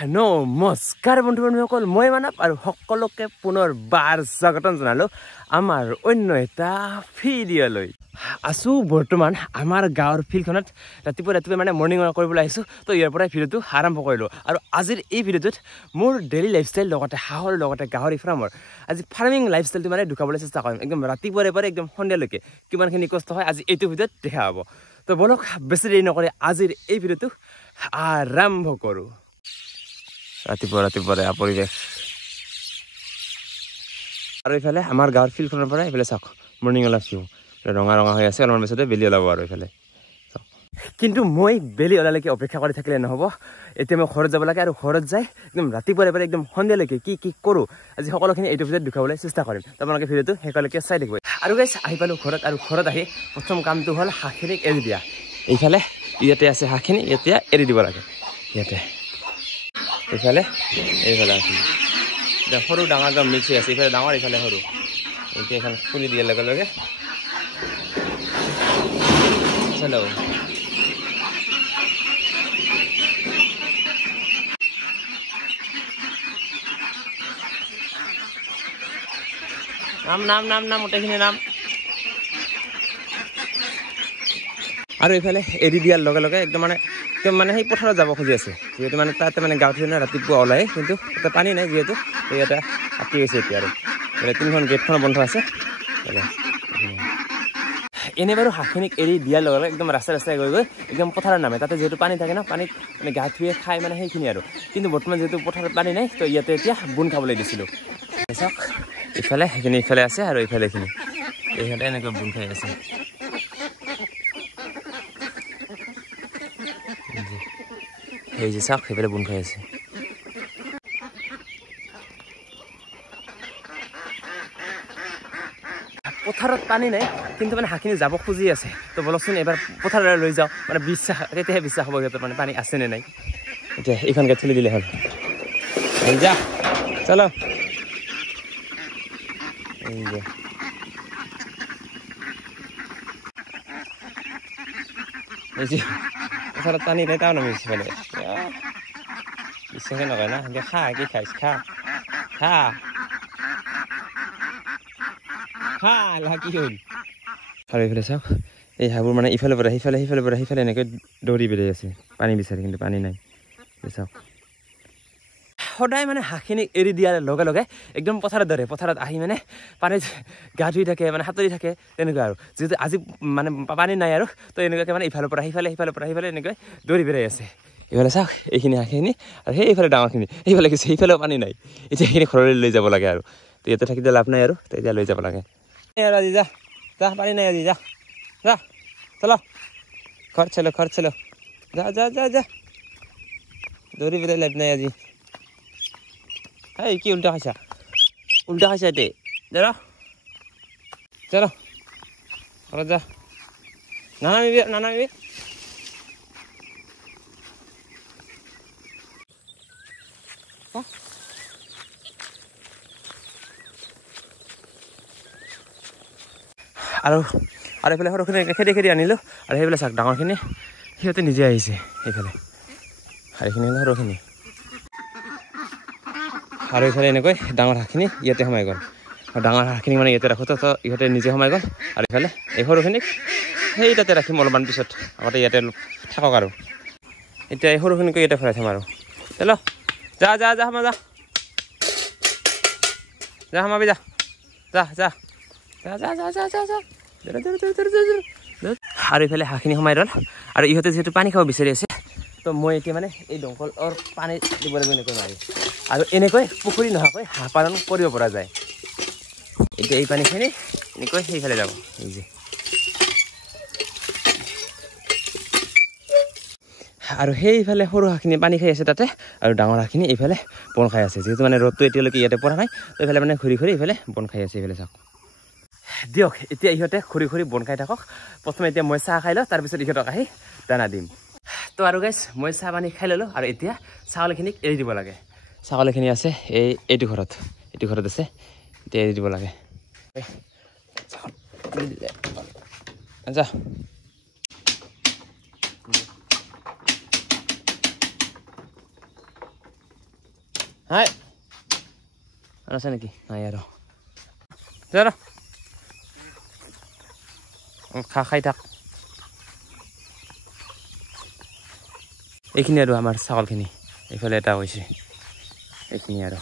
নমস্কাৰ বন্ধু বান্ধৱীসকল, মই মানৱ আৰু সকলোকে পুনৰবাৰ স্বাগতম জনালোঁ আমাৰ অন্য এটা ভিডিঅ'লৈ। আছোঁ বৰ্তমান আমাৰ গাঁৱৰ ফিল্ডখনত। ৰাতিপুৱা মানে মৰ্ণিং ৱাক কৰিবলৈ আহিছোঁ। তো ইয়াৰ পৰাই ভিডিঅ'টো আৰম্ভ কৰিলোঁ। আৰু আজিৰ এই ভিডিঅ'টোত মোৰ ডেইলি লাইফষ্টাইল লগতে হাঁহৰ লগতে গাহৰি ফাৰ্মৰ আজি ফাৰ্মিং লাইফষ্টাইলটো মানে দেখুৱাবলৈ চেষ্টা কৰিম। একদম ৰাতিপুৱাৰে পৰা একদম সন্ধিয়ালৈকে কিমানখিনি কষ্ট হয় আজি এইটো ভিডিঅ'ত দেখা হ'ব। তো বলক বেছি দেৰি নকৰি আজিৰ এই ভিডিঅ'টো আৰম্ভ কৰোঁ। ৰাতিপুৱা পৰিৱেশ আৰু এইফালে আমাৰ গাঁৱৰ ফিল্ডখনৰ পৰা এইফালে চাওক মৰ্ণিং ৱাক ভিউ ৰঙা হৈ আছে। অলপমান পিছতে বেলি ওলাব আৰু এইফালে কিন্তু মই বেলি ওলালৈকে অপেক্ষা কৰি থাকিলে নহ'ব। এতিয়া মই ঘৰত যাব লাগে আৰু ঘৰত যাই একদম ৰাতিপুৱাৰে পৰা একদম সন্ধিয়ালৈকে কি কৰোঁ আজি সকলোখিনি এইটো ভিডিঅ'ত দেখুৱাবলৈ চেষ্টা কৰিম। আপোনালোকে ভিডিঅ'টো শেষলৈকে চাই থাকিব। আৰু গাইছ আহি পালোঁ ঘৰত। আৰু ঘৰত আহি প্ৰথম কামটো হ'ল হাঁহখিনিক এৰি দিয়া। এইফালে ইয়াতে আছে হাঁহখিনি, এতিয়া এৰি দিব লাগে। ইয়াতে এইফালে হাঁহখিনি এতিয়া সৰু ডাঙৰ একদম মিক্স হৈ আছে। ইফালে ডাঙৰ ইফালে সৰু। এতিয়া এখন খুলি দিয়াৰ লগে লগে চলো নাম গোটেইখিনি নাম। আৰু এইফালে এৰি দিয়াৰ লগে লগে একদম মানে সেই পথাৰত যাব খুজি আছে। যিহেতু মানে তাতে মানে গাঁৱত ৰাতিপুৱা ওলায়, কিন্তু তাতে পানী নাই যিহেতু ইয়াতে আটকি গৈছে এতিয়া। আৰু তিনিখন গেটখনো বন্ধ আছে। এনে বাৰু হাঁহখিনিক এৰি দিয়াৰ লগে লগে একদম ৰাস্তাই গৈ একদম পথাৰৰ নামে। তাতে যিহেতু পানী থাকে ন, পানীত মানে গা ধুয়ে খাই মানে সেইখিনি আৰু। কিন্তু বৰ্তমান যিহেতু পথাৰত পানী নাই, তো ইয়াতে এতিয়া বোন খাবলৈ দিছিলোঁ। চাওক ইফালে সেইখিনি ইফালে আছে আৰু ইফালে এইখিনি এইফালে এনেকৈ বোন খাই আছে। এই যে চাওক সেইফালে বোন খাই আছে। পথাৰত পানী নাই, কিন্তু মানে হাঁহখিনি যাব খুজি আছে। তো বলকচোন এবাৰ পথাৰলৈ লৈ যাওঁ, মানে তেতিয়াহে বিশ্বাস হ'ব সিহঁতৰ মানে পানী আছেনে নাই। এতিয়া এইখন গেট খুলি দিলে হ'ল। যা চলো। এই যে পথাৰত পানী নাই, তাও নামিছে মানে বিশ্বাসে নকৰে না। খা কি খাইছ, খা কি হ'ল। আৰু এইফালে চাওক এই হাঁহবোৰ মানে ইফালে পৰা সিফালে এনেকৈ দৌৰি বেৰি আছে পানী বিচাৰি, কিন্তু পানী নাই। চাওক সদায় মানে হাঁহখিনিক এৰি দিয়াৰ লগে লগে একদম পথাৰত আহি মানে পানীত গা ধুই থাকে, মানে সাঁতুৰি থাকে তেনেকুৱা আৰু। যিহেতু আজি মানে পানী নাই আৰু, তো এনেকুৱাকৈ মানে ইফালৰ পৰা সিফালে এনেকৈ দৌৰি বেৰাই আছে। এইফালে চাওক এইখিনি হাঁহখিনি আৰু সেইফালে ডাঙৰখিনি সেইফালে গৈছে, সেইফালেও পানী নাই। এতিয়া সেইখিনি ঘৰলৈ লৈ যাব লাগে আৰু। তো ইয়াতে থাকিলে লাভ নাই আৰু, তো এতিয়া লৈ যাব লাগে। আৰু আজি যা পানী নাই আজি, যা চলো ঘৰ চলো যা দৌৰি বেৰাই লাভ নাই আজি। এই কি উল্টা খাইছা এতে চলো ঘৰত যা। নানামিবি আৰু এইফালে সৰুখিনি খেদি আনিলোঁ। আৰু সেইফালে চাওক ডাঙৰখিনি সিহঁতে নিজে আহিছে সেইফালে, আৰু এইখিনি হ'লে সৰুখিনি। আৰু এইফালে এনেকৈ ডাঙৰ হাঁহখিনি ইয়াতে সোমাই গ'ল। আৰু ডাঙৰ হাঁহখিনি মানে ইয়াতে ৰাখোঁ, তো ইহঁতে নিজে সোমাই গ'ল। আৰু এইফালে এই সৰুখিনিক সেই তাতে ৰাখিম অলপমান পিছত, আগতে ইয়াতে থাকক। আৰু এতিয়া এই সৰুখিনিকো ইয়াতে ভৰাই থ'ম আৰু। চলো যা সোমাবি যা আৰু এইফালে হাঁহখিনি সোমাই ৰ'ল। আৰু ইহঁতে যিহেতু পানী খাব বিচাৰি আছে, তো মই এতিয়া মানে এই দমকলৰ পানী দিব লাগিব এনেকৈ মাৰি। আৰু এনেকৈ পুখুৰী নোহোৱাকৈ হাঁহ পালন কৰিব পৰা যায়। এতিয়া এই পানীখিনি এনেকৈ সেইফালে যাব। এই যে আৰু সেইফালে সৰু হাঁহখিনি পানী খাই আছে তাতে, আৰু ডাঙৰ হাঁহখিনি এইফালে বন খাই আছে। যিহেতু মানে ৰ'দটো এতিয়ালৈকে ইয়াতে পৰা নাই, তো এইফালে মানে ঘূৰি এইফালে বন খাই আছে। এইফালে চাওক দিয়ক, এতিয়া ইহঁতে ঘূৰি বন খাই থাকক। প্ৰথমে এতিয়া মই চাহ খাই লওঁ, তাৰপিছত ইহঁতক আহি দানা দিম। তো আৰু গাইছ মই চাহ পানী খাই ল'লোঁ। আৰু এতিয়া ছাগলীখিনিক এৰি দিব লাগে। ছাগলীখিনি আছে এইটো ঘৰত আছে, এতিয়া এৰি দিব লাগে। আচ্ছা হাই আছে নেকি নাই আৰু যা খাই থাক এইখিনি আৰু আমাৰ ছাগলখিনি এইফালে এটা হৈছে এইখিনি আৰু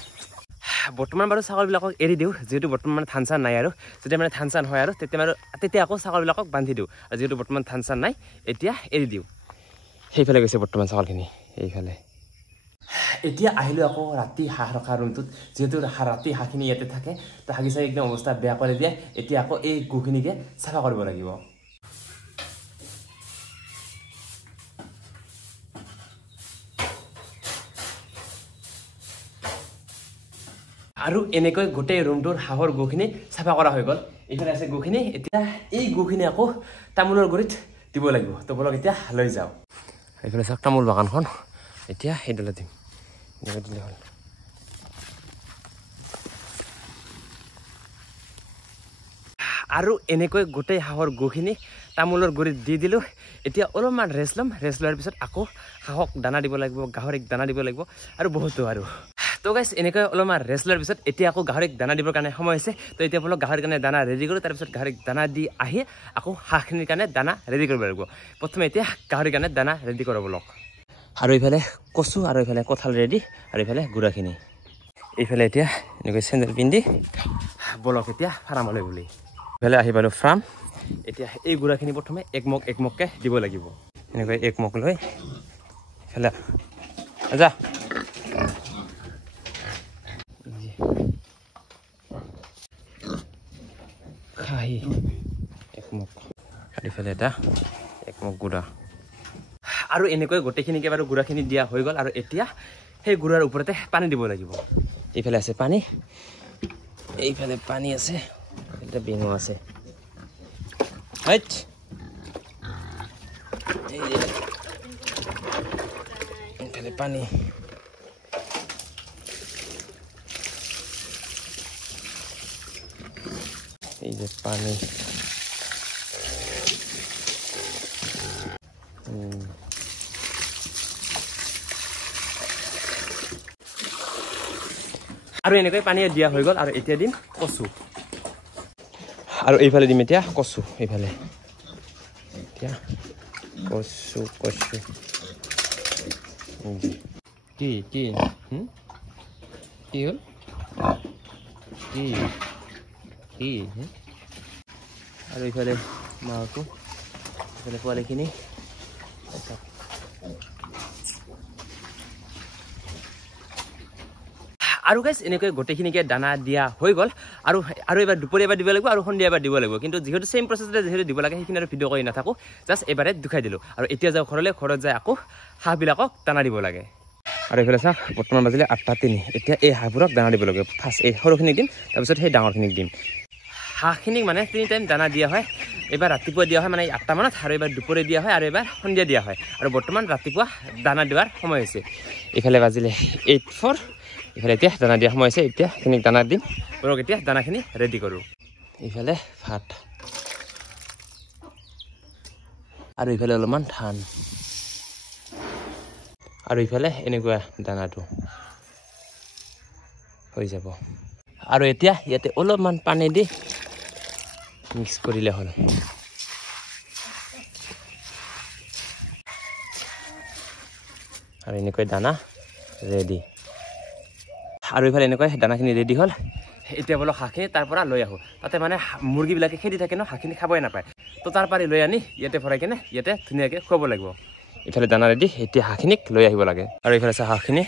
বৰ্তমান বাৰু ছাগলবিলাকক এৰি দিওঁ যিহেতু বৰ্তমান মানে ধান চান নাই আৰু যেতিয়া মানে ধান চান হয় আৰু তেতিয়া আকৌ ছাগলবিলাকক বান্ধি দিওঁ আৰু যিহেতু বৰ্তমান ধান চান নাই এতিয়া এৰি দিওঁ সেইফালে গৈছে বৰ্তমান ছাগলখিনি এইফালে এতিয়া আহিলোঁ আকৌ ৰাতি হাঁহ ৰখা ৰুমটোত যিহেতু ৰাতি হাঁহখিনি ইয়াতে থাকে তো হাগি চাগি একদম অৱস্থা বেয়া কৰি দিয়ে এতিয়া আকৌ এই গুখিনিকে চাফা কৰিব লাগিব আৰু এনেকৈ গোটেই ৰুমটোৰ হাঁহৰ গুখিনি চাফা কৰা হৈ গ'ল এইফালে আছে গুখিনি এতিয়া এই গুখিনি আকৌ তামোলৰ গুৰিত দিব লাগিব তো বলক এতিয়া লৈ যাওঁ এইফালে চাওক তামোল বাগানখন এতিয়া সেইডালে দিম দিলে হ'ল আৰু এনেকৈ গোটেই হাঁহৰ গুখিনি তামোলৰ গুৰিত দি দিলোঁ এতিয়া অলপমান ৰেষ্ট ল'ম ৰেষ্ট লোৱাৰ পিছত আকৌ হাঁহক দানা দিব লাগিব গাহৰিক দানা দিব লাগিব আৰু বহুতো আৰু তো গাইছ এনেকৈ অলপমান ৰেষ্ট লোৱাৰ পিছত এতিয়া আকৌ গাহৰিক দানা দিবৰ কাৰণে সময় হৈছে তো এতিয়া বলক গাহৰিৰ কাৰণে দানা ৰেডি কৰোঁ তাৰপিছত গাহৰিক দানা দি আহি আকৌ হাঁহখিনিৰ কাৰণে দানা ৰেডি কৰিব লাগিব প্ৰথমে এতিয়া গাহৰিৰ কাৰণে দানা ৰেডি কৰোঁ বলক আৰু এইফালে কচু আৰু এইফালে কঁঠাল ৰেডি আৰু এইফালে গুড়াখিনি এইফালে এতিয়া এনেকৈ চেণ্ডেল পিন্ধি বলক এতিয়া ফাৰ্মলৈ বুলি এইফালে আহি পালোঁ ফাৰ্ম এতিয়া এই গুড়াখিনি প্ৰথমে একমগকৈ দিব লাগিব এনেকৈ একমগ লৈ এইফালে যা খাহি একমগ এইফালে এটা একমগ গুড়া আৰু এনেকৈ গোটেইখিনিকে বাৰু গুড়াখিনি দিয়া হৈ গ'ল আৰু এতিয়া সেই গুড়াৰ ওপৰতে পানী দিব লাগিব এইফালে আছে পানী এইফালে পানী আছে এটা বিঙো আছে এইফালে পানী এই যে পানী আৰু এনেকৈ পানী দিয়া হৈ গ'ল আৰু এতিয়া দিম কচু আৰু এইফালে দিম এতিয়া কচু এইফালে এতিয়া কচু কি কি কি হ'ল কি আৰু এইফালে মাহটো এইফালে পোৱালিখিনি আৰু গাইছ এনেকৈ গোটেইখিনিকে দানা দিয়া হৈ গ'ল আৰু এবাৰ দুপৰীয়া এবাৰ দিব লাগিব আৰু সন্ধিয়া এবাৰ দিব লাগিব কিন্তু যিহেতু চেম প্ৰচেছতে যিহেতু দিব লাগে সেইখিনি আৰু ভিডিঅ' কৰি নাথাকোঁ জাষ্ট এবাৰে দুখাই দিলোঁ আৰু এতিয়া যাওঁ ঘৰলৈ ঘৰত যায় আকৌ হাঁহবিলাকক দানা দিব লাগে আৰু এইফালে চাওক বৰ্তমান বাজিলে 8:03 এতিয়া এই হাঁহবোৰক দানা দিব লাগে ফাৰ্ষ্ট এই সৰুখিনিক দিম তাৰপিছত সেই ডাঙৰখিনিক দিম হাঁহখিনিক মানে 3 টাইম দানা দিয়া হয় এবাৰ ৰাতিপুৱা দিয়া হয় মানে 8টা মানত আৰু এবাৰ দুপৰীয়া দিয়া হয় আৰু এবাৰ সন্ধিয়া দিয়া হয় আৰু বৰ্তমান ৰাতিপুৱা দানা দিয়াৰ সময় হৈছে এইফালে বাজিলে 8:04 এইফালে এতিয়া দানা দিয়া সময় হৈছে এতিয়া খিনিক দানা দিম বৰক এতিয়া দানাখিনি ৰেডি কৰোঁ এইফালে ভাত আৰু এইফালে অলপমান ধান আৰু এইফালে এনেকুৱা দানাটো হৈ যাব আৰু এতিয়া ইয়াতে অলপমান পানী দি মিক্স কৰিলে হ'ল আৰু এনেকৈ দানা ৰেডি আৰু এইফালে এনেকৈ দানাখিনি ৰেডি হ'ল এতিয়া বলক হাঁহখিনি তাৰ পৰা লৈ আহোঁ তাতে মানে মুৰ্গীবিলাকে খেদি থাকে ন হাঁহখিনি খাবই নাপায় তো তাৰ পাৰি লৈ আনি ইয়াতে ভৰাই কিনে ইয়াতে ধুনীয়াকৈ খুৱাব লাগিব এইফালে দানা ৰেডি এতিয়া হাঁহখিনিক লৈ আহিব লাগে আৰু এইফালে আছে হাঁহখিনি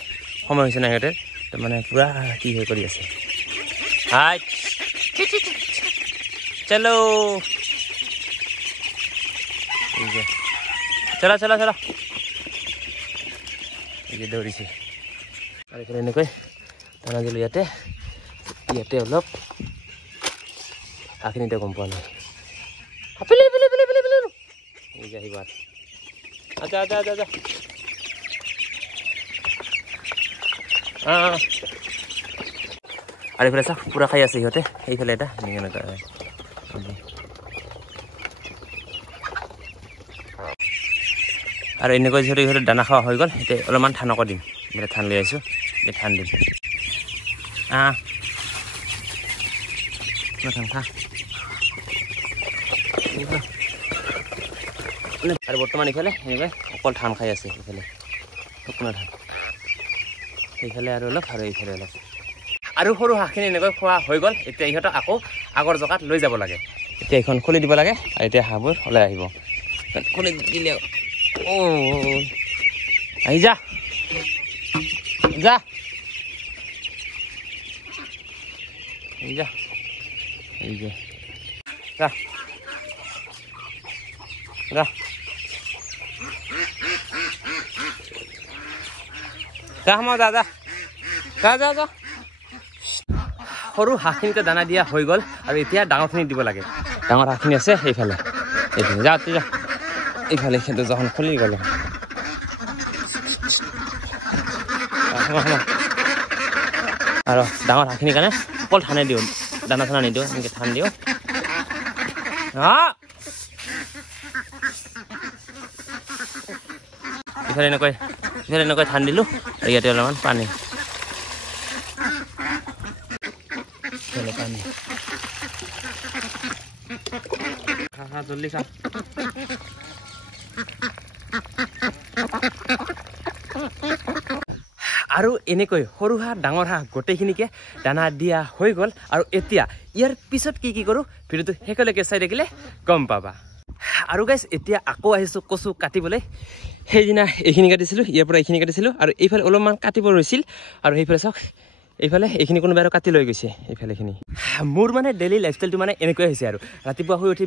সময় হৈছে না সিহঁতে মানে পুৰা কি হৈ কৰি আছে হাই চলো চলা চলা চলা এই দৌৰিছে আৰু এইফালে এনেকৈ দানা দিলোঁ ইয়াতে অলপ হাঁহখিনি এতিয়া গম পোৱা নাই আহিব আচ্ছা আচ্ছা আচ্ছা আচ্ছা আৰু এইফালে চাওক পুৰা খাই আছে সিহঁতে এইফালে এটা এনেকৈ আৰু এনেকৈ যিহেতু ইহঁতে দানা খোৱা হৈ গ'ল এতিয়া অলপমান ধানকো দিম মানে ধান লৈ আহিছোঁ ধান দিম খা আৰু বৰ্তমান ইফালে এনেকৈ অকল ধান খাই আছে ইফালে শুকনা ধান সেইফালে আৰু অলপ আৰু এইফালে অলপ আৰু সৰু হাঁহখিনি এনেকৈ খোৱা হৈ গ'ল এতিয়া ইহঁতক আকৌ আগৰ জেগাত লৈ যাব লাগে এতিয়া এইখন খুলি দিব লাগে আৰু এতিয়া হাঁহবোৰ ওলাই আহিব খুলি দিলে আহি যা যা এই যা এই যে যা যা যা মা যা যা যা যা যা সৰু হাঁহখিনিতে দানা দিয়া হৈ গ'ল আৰু এতিয়া ডাঙৰখিনি দিব লাগে ডাঙৰ হাঁহখিনি আছে সেইফালে এইফালে যা যা এইফালে সেইটো যখন খুলি গ'ল আৰু ডাঙৰ হাঁহখিনিৰ কাৰণে অকল ধানে দিওঁ দানা চানা নিদিওঁ এনেকৈ ধান দিওঁ ইফালে এনেকৈ ধান দিলোঁ আৰু ইয়াতে অলপমান পানী পানী খা জলদি খা আৰু এনেকৈ সৰু হাঁহ ডাঙৰ হাঁহ গোটেইখিনিকে দানা দিয়া হৈ গ'ল আৰু এতিয়া ইয়াৰ পিছত কি কৰোঁ ভিডিঅ'টো শেষলৈকে চাই থাকিলে গম পাবা আৰু গাইছ এতিয়া আকৌ আহিছোঁ কচু কাটিবলৈ সেইদিনা এইখিনি কাটিছিলোঁ ইয়াৰ পৰা এইখিনি কাটিছিলোঁ আৰু এইফালে অলপমান কাটিব ৰৈছিল আৰু সেইফালে চাওক এইফালে এইখিনি কোনোবাই আৰু কাটি লৈ গৈছে এইফালেখিনি মোৰ মানে ডেইলি লাইফষ্টাইলটো মানে এনেকুৱাই হৈছে আৰু ৰাতিপুৱা শুই উঠি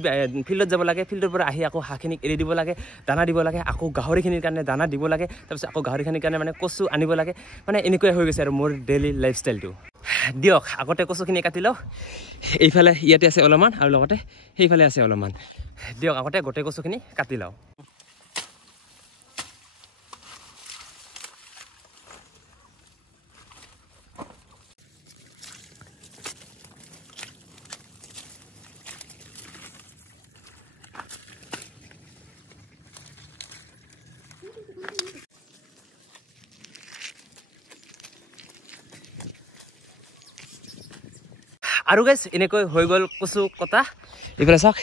ফিল্ডত যাব লাগে ফিল্ডৰ পৰা আহি আকৌ হাঁহখিনিক এৰি দিব লাগে দানা দিব লাগে আকৌ গাহৰিখিনিৰ কাৰণে দানা দিব লাগে তাৰপিছত আকৌ গাহৰিখিনিৰ কাৰণে মানে কচু আনিব লাগে মানে এনেকুৱাই হৈ গৈছে আৰু মোৰ ডেইলি লাইফষ্টাইলটো দিয়ক আগতে কচুখিনি কাটি লওঁ এইফালে ইয়াতে আছে অলপমান আৰু লগতে সেইফালে আছে অলপমান দিয়ক আগতে গোটেই কচুখিনি কাটি লওঁ আৰু গাইছ এনেকৈ হৈ গ'ল কচু কটা এইফালে চাওক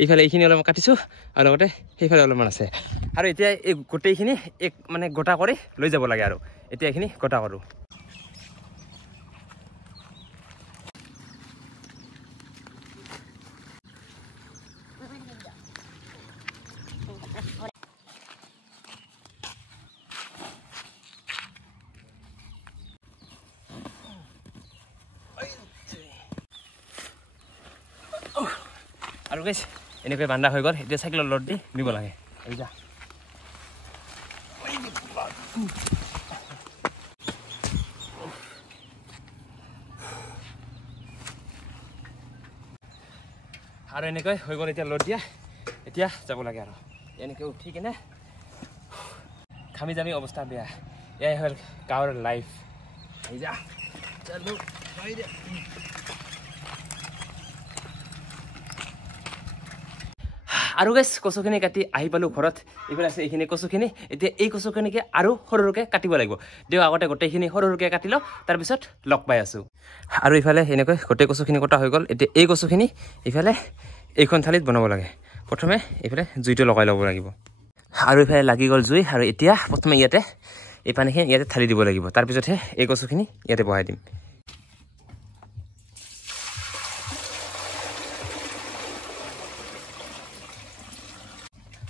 এইফালে এইখিনি অলপমান কাটিছোঁ আৰু লগতে সেইফালে অলপমান আছে আৰু এতিয়া এই গোটেইখিনি মানে গোটা কৰি লৈ যাব লাগে আৰু এতিয়া এইখিনি গোটা কৰোঁ আৰু গাইছ এনেকৈ বান্ধা হৈ গ'ল এতিয়া চাইকেলৰ লোড দি নিব লাগে এই যা আৰু এনেকৈ হৈ গ'ল এতিয়া লোড দিয়া এতিয়া যাব লাগে আৰু এনেকৈ উঠি কিনে ঘামি জামি অৱস্থা বেয়া এয়াই হ'ল গাঁৱৰ লাইফ এই যা চলো আৰু গাইছ কচুখিনি কাটি আহি পালোঁ ঘৰত এইফালে আছে এইখিনি কচুখিনি এতিয়া এই কচুখিনিকে আৰু সৰুকৈ কাটিব লাগিব দিয়ক আগতে গোটেইখিনি সৰুকৈ কাটি লওঁ তাৰপিছত লগ পাই আছোঁ আৰু ইফালে এনেকৈ গোটেই কচুখিনি কটা হৈ গ'ল এতিয়া এই কচুখিনি ইফালে এইখন থালিত বনাব লাগে প্ৰথমে এইফালে জুইটো লগাই ল'ব লাগিব আৰু ইফালে লাগি গ'ল জুই আৰু এতিয়া প্ৰথমে ইয়াতে এই পানীখিনি ইয়াতে ঢালি দিব লাগিব তাৰপিছতহে এই কচুখিনি ইয়াতে বহাই দিম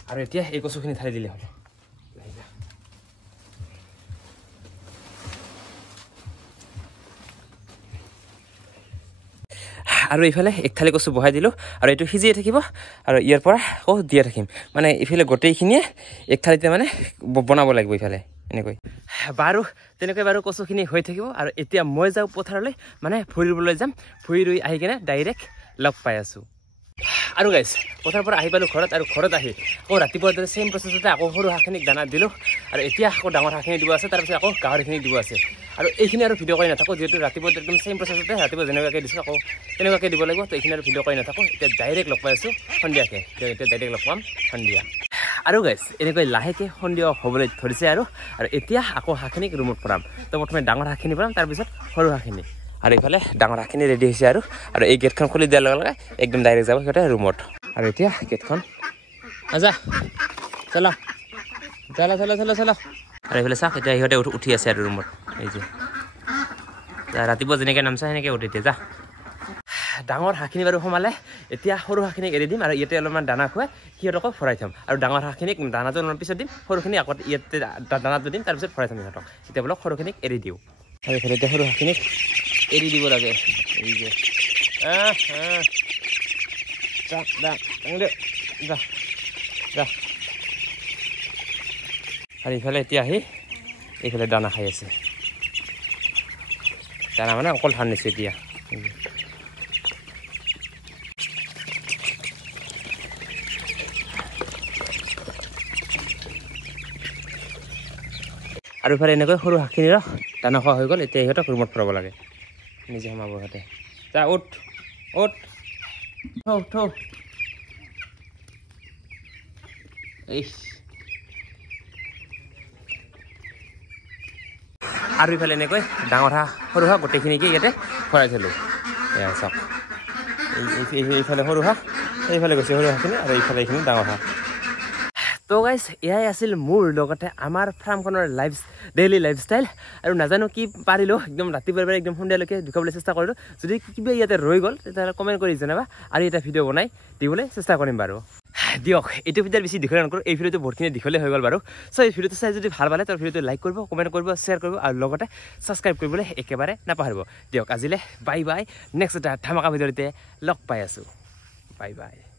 আৰু এতিয়া এই কচুখিনি ঢালি দিলে হ'ল আৰু এইফালে এক থালি কচু বহাই দিলোঁ আৰু এইটো সিজিয়ে থাকিব আৰু ইয়াৰ পৰা আকৌ দিয়ে থাকিম মানে এইফালে গোটেইখিনিয়ে এক থালিতে মানে বনাব লাগিব এইফালে এনেকৈ বাৰু তেনেকৈ বাৰু কচুখিনি হৈ থাকিব আৰু এতিয়া মই যাওঁ পথাৰলৈ মানে ফুৰিবলৈ যাম ফুৰি ৰুই আহি কিনে ডাইৰেক্ট লগ পাই আছোঁ আৰু গাইছ পথাৰৰ পৰা আহি পালোঁ ঘৰত আৰু ঘৰত আহি আকৌ ৰাতিপুৱাৰ দৰে ছেইম প্ৰচেছতে আকৌ সৰু হাঁহখিনিক দানা দিলোঁ আৰু এতিয়া আকৌ ডাঙৰ হাঁহখিনি দিব আছে তাৰপিছত আকৌ গাহৰিখিনি দিব আছে আৰু এইখিনি আৰু ভিডিঅ' কৰি নাথাকোঁ যিহেতু ৰাতিপুৱা একদম ছেইম প্ৰচেছতে ৰাতিপুৱা যেনেকুৱাকৈ দিছোঁ আকৌ তেনেকুৱাকৈ দিব লাগিব তো এইখিনি আৰু ভিডিঅ' কৰি নাথাকোঁ এতিয়া ডাইৰেক্ট লগ পাই আছোঁ সন্ধিয়াকৈ এতিয়া ডাইৰেক্ট লগ পাম সন্ধিয়া আৰু গাইছ এনেকৈ লাহেকৈ সন্ধিয়া হ'বলৈ ধৰিছে আৰু এতিয়া আকৌ হাঁহখিনিক ৰুমত ভৰাম তো প্ৰথমে ডাঙৰ হাঁহখিনি ভৰাম তাৰপিছত সৰু হাঁহখিনি আৰু এইফালে ডাঙৰ হাঁহখিনি ৰেডি হৈছে আৰু এই গেটখন খুলি দিয়াৰ লগে লগে একদম ডাইৰেক্ট যাব সিহঁতে ৰুমত আৰু এতিয়া গেটখন আজা চলা চলা চলা চলা চলা আৰু এইফালে চাওক এতিয়া সিহঁতে উঠি আছে আৰু ৰুমত এই যে ৰাতিপুৱা যেনেকৈ নামচা সেনেকৈ উঠি এতিয়া যা ডাঙৰ হাঁহখিনি বাৰু সোমালে এতিয়া সৰু হাঁহখিনিক এৰি দিম আৰু ইয়াতে অলপমান দানা খুৱাই সিহঁতকো ভৰাই থ'ম আৰু ডাঙৰ হাঁহখিনিক দানাটো অলপমান পিছত দিম সৰুখিনি আগত ইয়াতে দানাটো দিম তাৰপিছত ভৰাই থ'ম সিহঁতক এতিয়া বোলক সৰুখিনিক এৰি দিওঁ আৰু এইফালে এতিয়া সৰু হাঁহখিনিক এৰি দিব লাগে এই যে আৰু ইফালে এতিয়া আহি এইফালে দানা খাই আছে দানা মানে অকল ধান নিছোঁ এতিয়া আৰু ইফালে এনেকৈ সৰু হাঁহখিনিৰ দানা খোৱা হৈ গ'ল এতিয়া সিহঁতক ৰুমত ভৰাব লাগে নিজে সোমাব সিহঁতে যা উঠ উঠ উঠ আৰু ইফালে এনেকৈ ডাঙৰ হাঁহ সৰু হাঁহ গোটেইখিনিকে ইয়াতে ভৰাই থ'লোঁ এয়া চাওক এইফালে সৰু হাঁহ এইফালে গৈছে সৰু হাঁহখিনি আৰু এইফালে এইখিনি ডাঙৰ হাঁহ তো গাইজ এয়াই আছিল মোৰ লগতে আমাৰ ফাৰ্মখনৰ ডেইলি লাইফষ্টাইল আৰু নাজানো কি পাৰিলোঁ একদম ৰাতিপুৱাৰ একদম সন্ধিয়ালৈকে দেখুৱাবলৈ চেষ্টা কৰিলোঁ যদি কিবা ইয়াতে ৰৈ গ'ল তেতিয়াহ'লে কমেণ্ট কৰি জনাবা আৰু এটা ভিডিঅ' বনাই দিবলৈ চেষ্টা কৰিম বাৰু দিয়ক এইটো ভিডিঅ'ত বেছি দীঘলীয়া নকৰোঁ এই ভিডিঅ'টো বহুতখিনি দীঘলীয়া হৈ গ'ল বাৰু চ' এই ভিডিঅ'টো চাই যদি ভাল পালে তাৰ ভিডিঅ'টো লাইক কৰিব কমেণ্ট কৰিব শ্বেয়াৰ কৰিব আৰু লগতে ছাবস্ক্ৰাইব কৰিবলৈ একেবাৰে নাপাহৰিব দিয়ক আজিলৈ বাই বাই নেক্সট এটা ধামাকা ভিডিঅ'তে লগ পাই আছোঁ বাই বাই